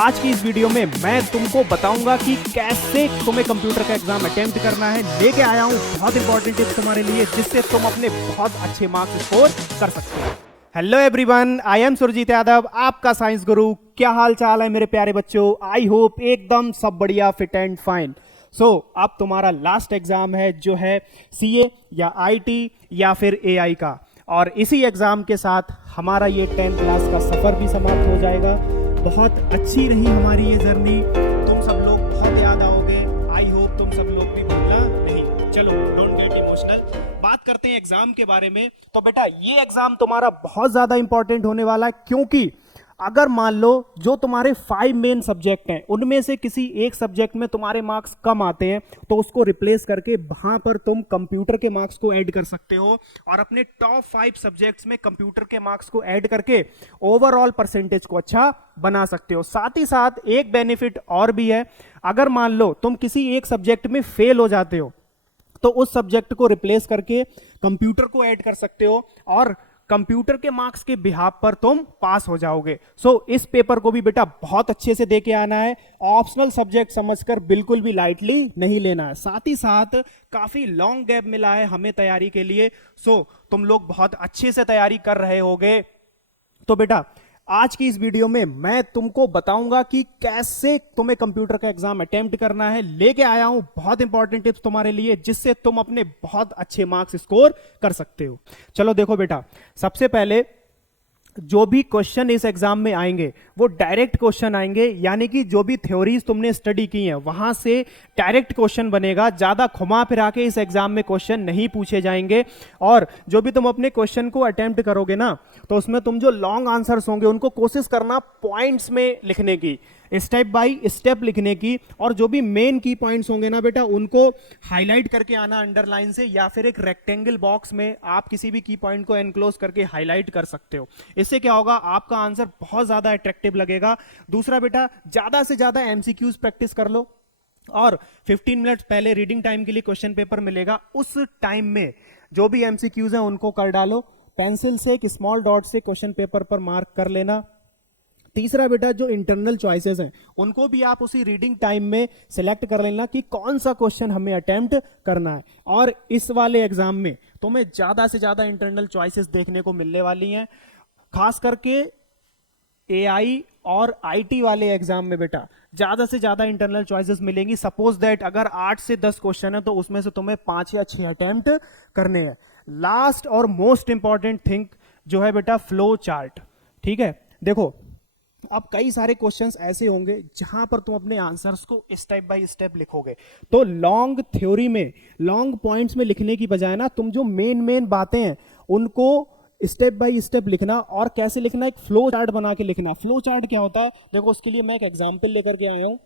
आज की इस वीडियो में मैं तुमको बताऊंगा कि कैसे तुम्हें कंप्यूटर का एग्जाम अटेम्प्ट करना है। लेके आया हूं बहुत इंपॉर्टेंट टिप्स तुम्हारे लिए जिससे तुम अपने बहुत अच्छे मार्क्स स्कोर कर सकते हो। Hello everyone, I am Surjit Yadav, आपका साइंस गुरु। क्या हाल चाल है मेरे प्यारे बच्चों? आई होप एकदम सब बढ़िया, फिट एंड फाइन। अब तुम्हारा लास्ट एग्जाम है जो है सीए या आईटी या फिर एआई का, और इसी एग्जाम के साथ हमारा ये 10th क्लास का सफर भी समाप्त हो जाएगा। बहुत अच्छी रही हमारी ये जर्नी, तुम सब लोग बहुत याद आओगे। आई होप तुम सब लोग भी भूलना नहीं। चलो डोंट गेट इमोशनल, बात करते हैं एग्जाम के बारे में। तो बेटा ये एग्जाम तुम्हारा बहुत ज्यादा इंपॉर्टेंट होने वाला है, क्योंकि अगर मान लो जो तुम्हारे 5 मेन सब्जेक्ट हैं उनमें से किसी एक सब्जेक्ट में तुम्हारे मार्क्स कम आते हैं तो उसको रिप्लेस करके वहां पर तुम कंप्यूटर के मार्क्स को ऐड कर सकते हो और अपने टॉप 5 सब्जेक्ट्स में कंप्यूटर के मार्क्स को ऐड करके ओवरऑल परसेंटेज को अच्छा बना सकते हो। साथ ही साथ एक बेनिफिट और भी है, अगर मान लो तुम किसी एक सब्जेक्ट में फेल हो जाते हो तो उस सब्जेक्ट को रिप्लेस करके कंप्यूटर को ऐड कर सकते हो और कंप्यूटर के मार्क्स के बिहाफ पर तुम पास हो जाओगे। इस पेपर को भी बेटा बहुत अच्छे से देके आना है, ऑप्शनल सब्जेक्ट समझकर बिल्कुल भी लाइटली नहीं लेना है। साथ ही साथ काफी लॉन्ग गैप मिला है हमें तैयारी के लिए, तुम लोग बहुत अच्छे से तैयारी कर रहे होगे। तो बेटा आज की इस वीडियो में मैं तुमको बताऊंगा कि कैसे तुम्हें कंप्यूटर का एग्जाम अटेम्प्ट करना है। लेके आया हूं बहुत इंपॉर्टेंट टिप्स तुम्हारे लिए जिससे तुम अपने बहुत अच्छे मार्क्स स्कोर कर सकते हो। चलो देखो बेटा, सबसे पहले जो भी क्वेश्चन इस एग्जाम में आएंगे वो डायरेक्ट क्वेश्चन आएंगे, यानी कि जो भी थ्योरीज तुमने स्टडी की हैं वहां से डायरेक्ट क्वेश्चन बनेगा। ज्यादा घुमा फिरा के इस एग्जाम में क्वेश्चन नहीं पूछे जाएंगे। और जो भी तुम अपने क्वेश्चन को अटेम्प्ट करोगे ना, तो उसमें तुम जो लॉन्ग आंसर्स होंगे उनको कोशिश करना पॉइंट्स में लिखने की, स्टेप बाय स्टेप लिखने की, और जो भी मेन की पॉइंट्स होंगे ना बेटा उनको हाईलाइट करके आना अंडरलाइन से, या फिर एक रेक्टेंगल बॉक्स में आप किसी भी की पॉइंट को एनक्लोज करके हाईलाइट कर सकते हो। इससे क्या होगा, आपका आंसर बहुत ज्यादा अट्रैक्टिव लगेगा। दूसरा बेटा, ज्यादा से ज्यादा एमसीक्यूज प्रैक्टिस कर लो, और 15 मिनट पहले रीडिंग टाइम के लिए क्वेश्चन पेपर मिलेगा, उस टाइम में जो भी एमसीक्यूज हैं उनको कर डालो। पेंसिल से एक स्मॉल डॉट से क्वेश्चन पेपर पर मार्क कर लेना। तीसरा बेटा, जो इंटरनल चॉइसेस हैं उनको भी आप उसी रीडिंग टाइम में सिलेक्ट कर लेना कि कौन सा क्वेश्चन हमें अटेम्प्ट करना है। और इस वाले एग्जाम में तुम्हें ज्यादा से ज्यादा इंटरनल चॉइसेस देखने को मिलने वाली हैं, खास करके एआई और आईटी वाले एग्जाम में बेटा ज्यादा से ज्यादा इंटरनल चॉइसेस मिलेंगी। सपोज दैट अगर 8 से 10 क्वेश्चन है तो उसमें से तुम्हें 5 या 6 अटेम्प्ट करने हैं। लास्ट और मोस्ट इंपॉर्टेंट थिंग जो है बेटा, फ्लो चार्ट। ठीक है, देखो अब कई सारे क्वेश्चंस ऐसे होंगे जहां पर तुम अपने आंसर्स को स्टेप बाय स्टेप लिखोगे, तो लॉन्ग थ्योरी में, लॉन्ग पॉइंट्स में लिखने की बजाय ना तुम जो मेन बातें हैं उनको स्टेप बाय स्टेप लिखना। और कैसे लिखना, एक फ्लो चार्ट बना के लिखना। फ्लो चार्ट क्या होता है, देखो उसके लिए मैं एक एग्जांपल लेकर के आया हूं।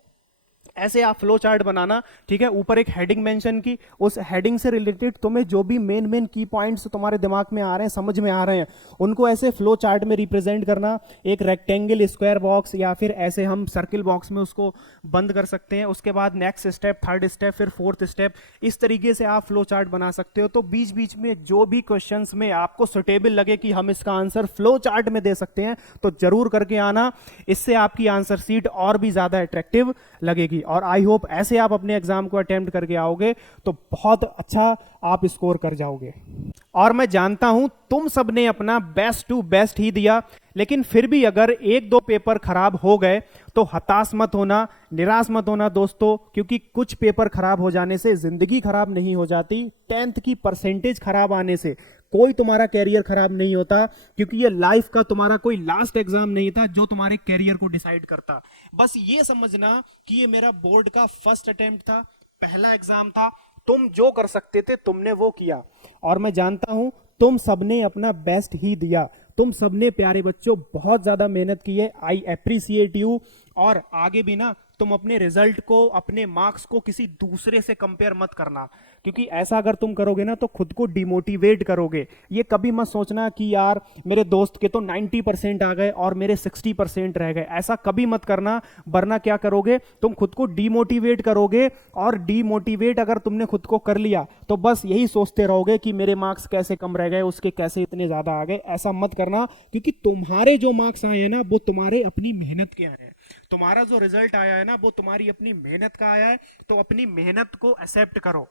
ऐसे आप फ्लो चार्ट बनाना, ठीक है, ऊपर एक हेडिंग मेंशन की, उस हेडिंग से रिलेटेड तुम्हें जो भी मेन की पॉइंट्स तुम्हारे दिमाग में आ रहे हैं, समझ में आ रहे हैं, उनको ऐसे फ्लो चार्ट में रिप्रेजेंट करना। एक रेक्टेंगल, स्क्वायर बॉक्स, या फिर ऐसे हम सर्किल बॉक्स में उसको बंद कर सकते हैं। उसके बाद नेक्स्ट स्टेप, थर्ड स्टेप, फिर फोर्थ स्टेप, इस तरीके से आप फ्लो चार्ट बना सकते हो। तो बीच बीच में जो भी क्वेश्चंस में आपको सुटेबल लगे कि हम इसका आंसर फ्लो चार्ट में दे सकते हैं तो जरूर करके आना, इससे आपकी आंसर सीट और भी ज्यादा अट्रैक्टिव लगेगी। और आई होप ऐसे आप अपने एग्जाम को अटेम्प्ट करके आओगे तो बहुत अच्छा आप स्कोर कर जाओगे। और मैं जानता हूं तुम सबने अपना बेस्ट टू बेस्ट ही दिया, लेकिन फिर भी अगर 1-2 पेपर खराब हो गए तो हताश मत होना, निराश मत होना दोस्तों, क्योंकि कुछ पेपर खराब हो जाने से जिंदगी खराब नहीं हो जाती। 10th की परसेंटेज खराब आने से कोई तुम्हारा कैरियर खराब नहीं होता, क्योंकि ये लाइफ का तुम्हारा कोई लास्ट एग्जाम नहीं था जो तुम्हारे कैरियर को डिसाइड करता। बस ये समझना कि ये मेरा बोर्ड का फर्स्ट अटेम्प्ट था, पहला एग्जाम था, तुम जो कर सकते थे तुमने वो किया, और मैं जानता हूं तुम सबने अपना बेस्ट ही दिया। तुम सबने प्यारे बच्चों बहुत ज्यादा मेहनत की है। आई एप्रिसिएट यू। और आगे भी ना तुम अपने रिजल्ट को, अपने मार्क्स को किसी दूसरे से कंपेयर मत करना, क्योंकि ऐसा अगर तुम करोगे ना तो खुद को डिमोटिवेट करोगे। ये कभी मत सोचना कि यार मेरे दोस्त के तो 90% आ गए और मेरे 60% रह गए, ऐसा कभी मत करना, वरना क्या करोगे, तुम खुद को डिमोटिवेट करोगे। और डिमोटिवेट अगर तुमने खुद को कर लिया तो बस यही सोचते रहोगे कि मेरे मार्क्स कैसे कम रह गए, उसके कैसे इतने ज्यादा आ गए। ऐसा मत करना, क्योंकि तुम्हारे जो मार्क्स आए हैं ना वो तुम्हारे अपनी मेहनत के आए हैं। तुम्हारा जो रिजल्ट आया है ना वो तुम्हारी अपनी मेहनत का आया है, तो अपनी मेहनत को एक्सेप्ट करो।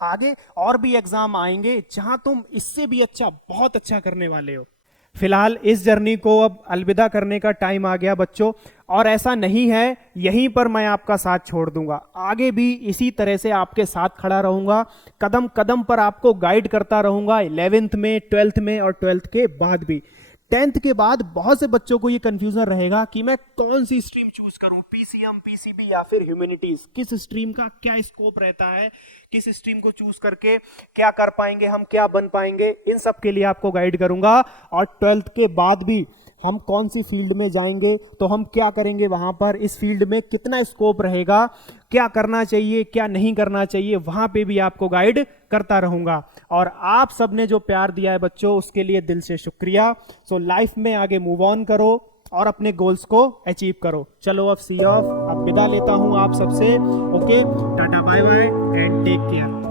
आगे और भी एग्जाम आएंगे जहां तुम इससे भी अच्छा, बहुत अच्छा करने वाले हो। फिलहाल इस जर्नी को अब अलविदा करने का टाइम आ गया बच्चों, और ऐसा नहीं है यहीं पर मैं आपका साथ छोड़ दूंगा, आगे भी इसी तरह से आपके साथ खड़ा रहूंगा, कदम कदम पर आपको गाइड करता रहूंगा, 11th में, 12th में और 12th के बाद भी। 10th के बाद बहुत से बच्चों को ये कंफ्यूजन रहेगा कि मैं कौन सी स्ट्रीम चूज करूं, पीसीएम, पीसीबी या फिर ह्यूमैनिटीज, किस स्ट्रीम का क्या स्कोप रहता है, किस स्ट्रीम को चूज करके क्या कर पाएंगे हम, क्या बन पाएंगे, इन सब के लिए आपको गाइड करूंगा। और 12th के बाद भी हम कौन सी फील्ड में जाएंगे, तो हम क्या करेंगे वहां पर, इस फील्ड में कितना स्कोप रहेगा, क्या करना चाहिए क्या नहीं करना चाहिए, वहां पे भी आपको गाइड करता रहूंगा। और आप सबने जो प्यार दिया है बच्चों, उसके लिए दिल से शुक्रिया। सो लाइफ में आगे मूव ऑन करो और अपने गोल्स को अचीव करो। चलो अब सी ऑफ, अब विदा लेता हूं आप सबसे। Okay, tata bye bye and take care.